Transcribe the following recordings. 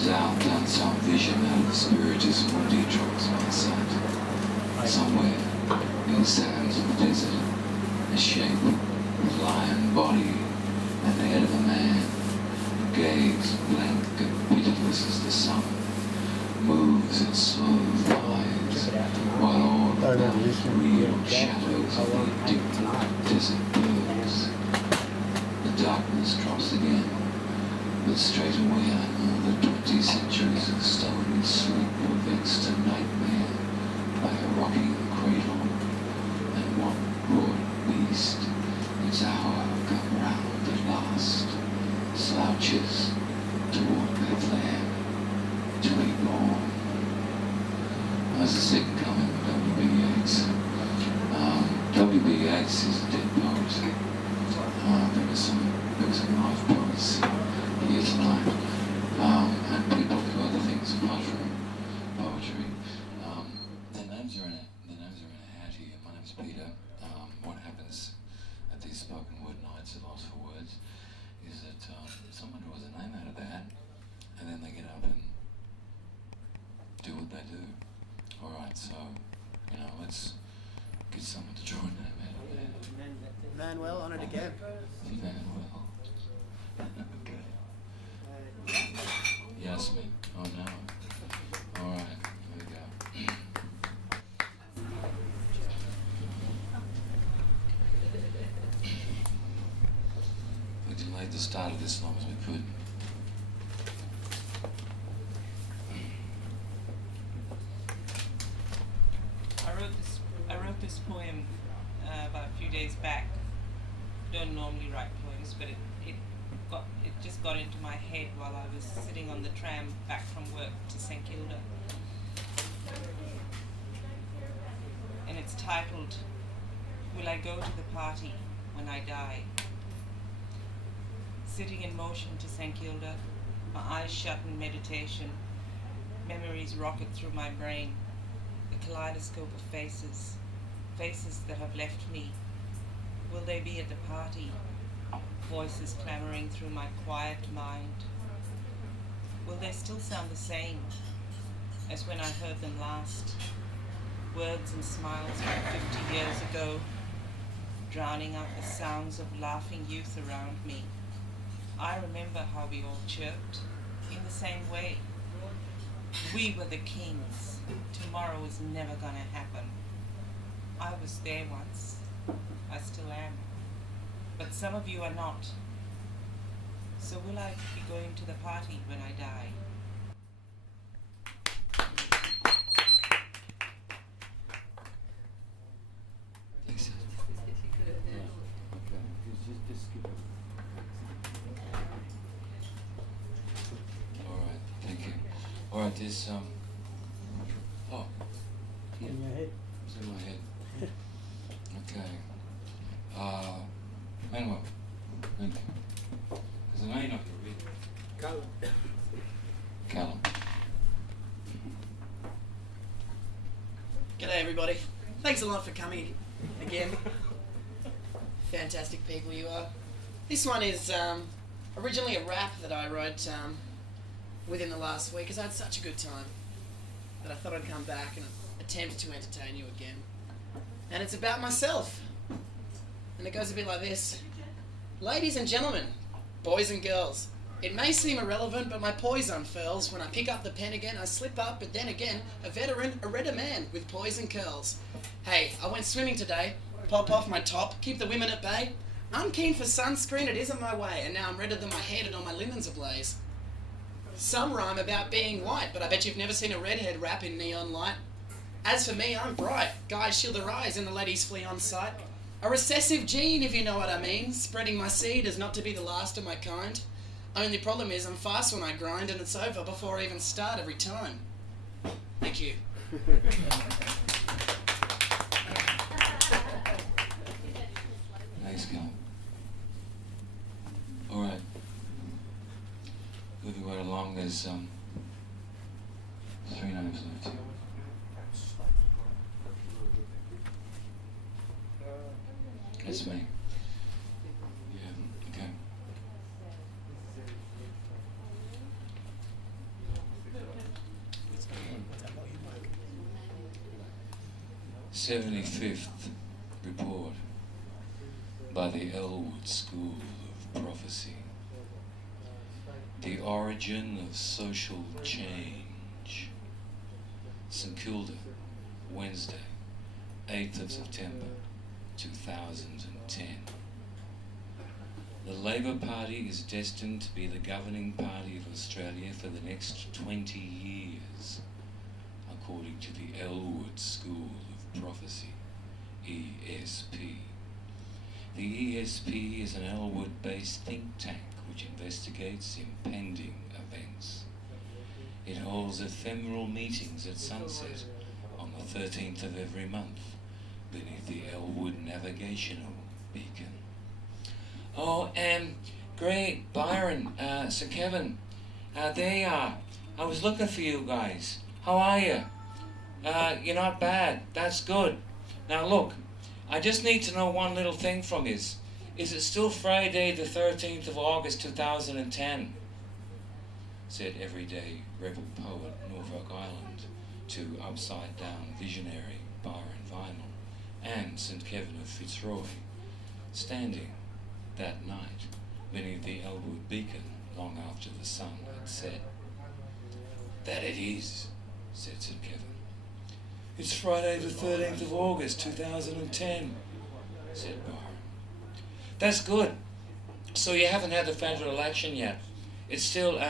Zal done some vision out of the spiritism of Detroit's on sight. Somewhere in the sands of the desert, a shape with lion body and the head of a man, gaze blank and pitiless as the sun, moves its smooth eyes, while all the real shadows of the addicted desert birds. The darkness drops again, but straight away I know that 20 centuries of stolen sleep were vexed to nightmare by a rocking cradle, and what broad beast, its hour come round at last, slouches toward Bethlehem to be born. There's a second coming of W.B. Yeats. W.B. Yeats is a dead poet. There were some live poets here tonight, and people do other things apart from poetry. Their names are in a hat here. My name's Peter. What happens at these spoken word nights at Lost for Words is that someone draws a name out of the hat, and then they get up and do what they do. All right, so let's get someone to draw a name out of the hat. Manuel, honoured again. Manuel. Okay. Yasmin. Oh no. All right. Here we go. We delayed the start of this as long as we could. I wrote this poem about a few days back. Don't normally write poems, but it just got into my head while I was sitting on the tram back from work to St Kilda. And it's titled, Will I Go to the Party When I Die? Sitting in motion to St Kilda, my eyes shut in meditation, memories rocket through my brain, a kaleidoscope of faces that have left me. Will they be at the party? Voices clamoring through my quiet mind. Will they still sound the same as when I heard them last? Words and smiles from 50 years ago, drowning out the sounds of laughing youth around me. I remember how we all chirped in the same way. We were the kings. Tomorrow is never gonna happen. I was there once. I still am. But some of you are not. So will I be going to the party when I die? Thanks. All right, thank you. All right, there's oh, In your head. it's in my head. Okay. Manuel, thank you. There's a name up here, Callum. Callum. G'day everybody. Thanks a lot for coming again. Fantastic people you are. This one is originally a rap that I wrote within the last week because I had such a good time that I thought I'd come back and attempt to entertain you again. And it's about myself. And it goes a bit like this. Ladies and gentlemen, boys and girls, it may seem irrelevant, but my poise unfurls. When I pick up the pen again, I slip up, but then again, a veteran, a redder man with poise and curls. Hey, I went swimming today, pop off my top, keep the women at bay. I'm keen for sunscreen, it isn't my way, and now I'm redder than my head and all my linen's ablaze. Some rhyme about being white, but I bet you've never seen a redhead rap in neon light. As for me, I'm bright. Guys shield their eyes and the ladies flee on sight. A recessive gene, if you know what I mean. Spreading my seed is not to be the last of my kind. Only problem is I'm fast when I grind and it's over before I even start every time. Thank you. Thanks, Callum. All right. Moving right along, there's 3 names left here. That's me. Yeah, okay. 75th report by the Elwood School of Prophecy. The origin of social change. St Kilda, Wednesday, 8th of September, 2010. The Labour Party is destined to be the governing party of Australia for the next 20 years, according to the Elwood School of Prophecy, ESP. The ESP is an Elwood-based think tank which investigates impending events. It holds ephemeral meetings at sunset on the 13th of every month beneath the Elwood Navigational Beacon. Oh, great, Byron, St Kevin, there you are. I was looking for you guys. How are you? You're not bad. That's good. Now look, I just need to know one little thing from you. Is it still Friday the 13th of August 2010? Said everyday rebel poet Norfolk Island to upside down visionary Byron Vinyl and St Kevin of Fitzroy, standing that night beneath the Elwood Beacon long after the sun had set. That it is, said St Kevin. It's Friday the 13th of August 2010, said Byron. That's good. So you haven't had the federal election yet. It's still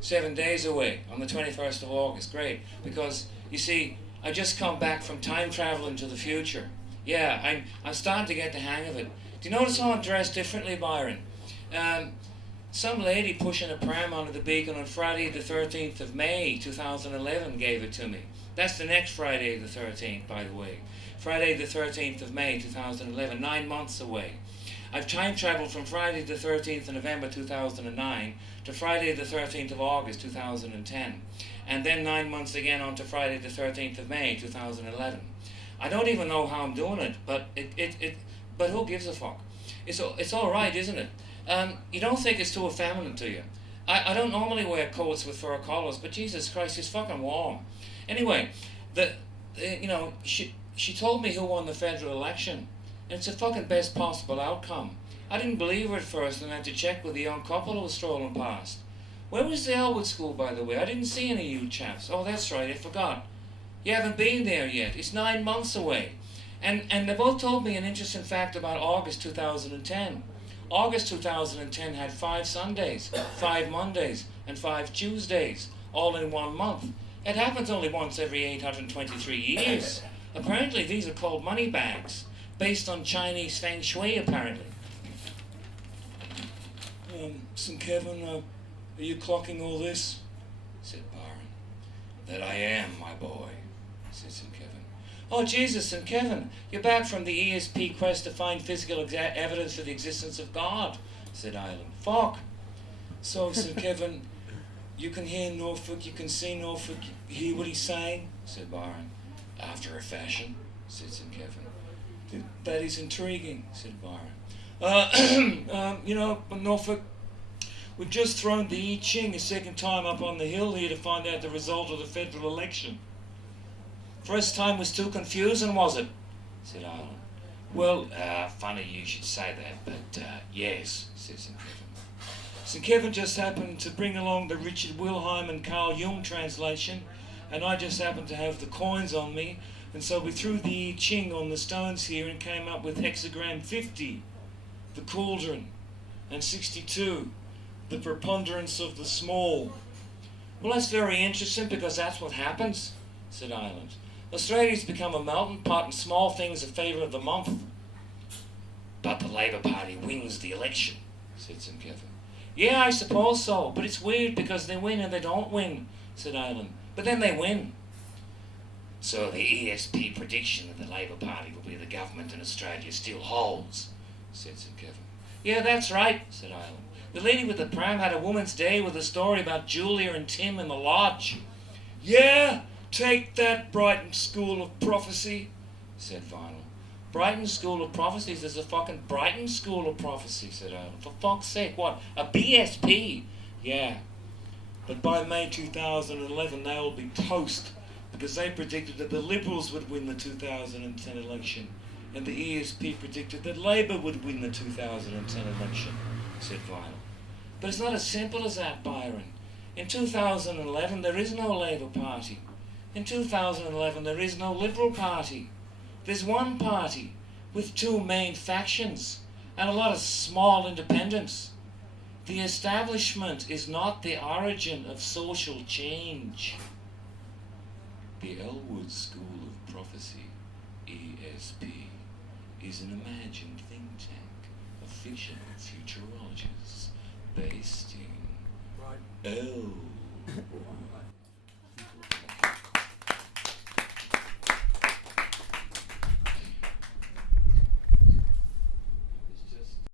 7 days away on the 21st of August. Great. Because, you see, I just come back from time traveling to the future. Yeah, I'm starting to get the hang of it. Do you notice how I'm dressed differently, Byron? Some lady pushing a pram onto the beacon on Friday the 13th of May 2011 gave it to me. That's the next Friday the 13th, by the way. Friday the 13th of May 2011, 9 months away. I've time traveled from Friday the 13th of November 2009 to Friday the 13th of August 2010, and then 9 months again on to Friday the 13th of May 2011. I don't even know how I'm doing it, but but who gives a fuck? It's all right, isn't it? You don't think it's too effeminate, do you? I don't normally wear coats with fur collars, but Jesus Christ, it's fucking warm. Anyway, she told me who won the federal election. And it's the fucking best possible outcome. I didn't believe her at first and had to check with the young couple who was strolling past. Where was the Elwood School, by the way? I didn't see any of you chaps. Oh, that's right, I forgot. You haven't been there yet. It's 9 months away. And they both told me an interesting fact about August 2010. August 2010 had 5 Sundays, 5 Mondays, and 5 Tuesdays, all in 1 month. It happens only once every 823 years. Apparently these are called money bags, based on Chinese feng shui, apparently. St. Kevin, are you clocking all this? Said Byron. That I am, my boy, said St. Kevin. Oh, Jesus, St. Kevin, you're back from the ESP quest to find physical evidence for the existence of God, said Island. Fuck. So, St. Kevin, you can hear Norfolk, you can see Norfolk, you hear what he's saying, said Byron. After a fashion, said St. Kevin. That is intriguing, said Byron. Norfolk, we've just thrown the I Ching a second time up on the hill here to find out the result of the federal election. First time was too confusing, was it? Said Island. Well, funny you should say that, but yes, said St. Kevin. St. Kevin just happened to bring along the Richard Wilhelm and Carl Jung translation, and I just happened to have the coins on me. And so we threw the I Ching on the stones here and came up with hexagram 50, the cauldron, and 62, the preponderance of the small. Well, that's very interesting because that's what happens, said Island. Australia's become a melting pot and small things are favour of the month. But the Labour Party wins the election, said St. Kevin. Yeah, I suppose so, but it's weird because they win and they don't win, said Island. But then they win. So the ESP prediction that the Labour Party will be the government in Australia still holds, said St. Kevin. Yeah, that's right, said Island. The lady with the pram had a woman's day with a story about Julia and Tim in the lodge. Yeah, take that, Brighton School of Prophecy, said Vinyl. Brighton School of Prophecy? There's a fucking Brighton School of Prophecy, said Island. For fuck's sake, what? A BSP? Yeah. But by May 2011, they'll be toast. because they predicted that the Liberals would win the 2010 election, and the ESP predicted that Labor would win the 2010 election, said Vinyl. But it's not as simple as that, Byron. In 2011, there is no Labour Party. In 2011, there is no Liberal Party. There's one party with two main factions and a lot of small independents. The establishment is not the origin of social change. The Elwood School of Prophecy, ESP, is an imagined think tank of fictional futurologists based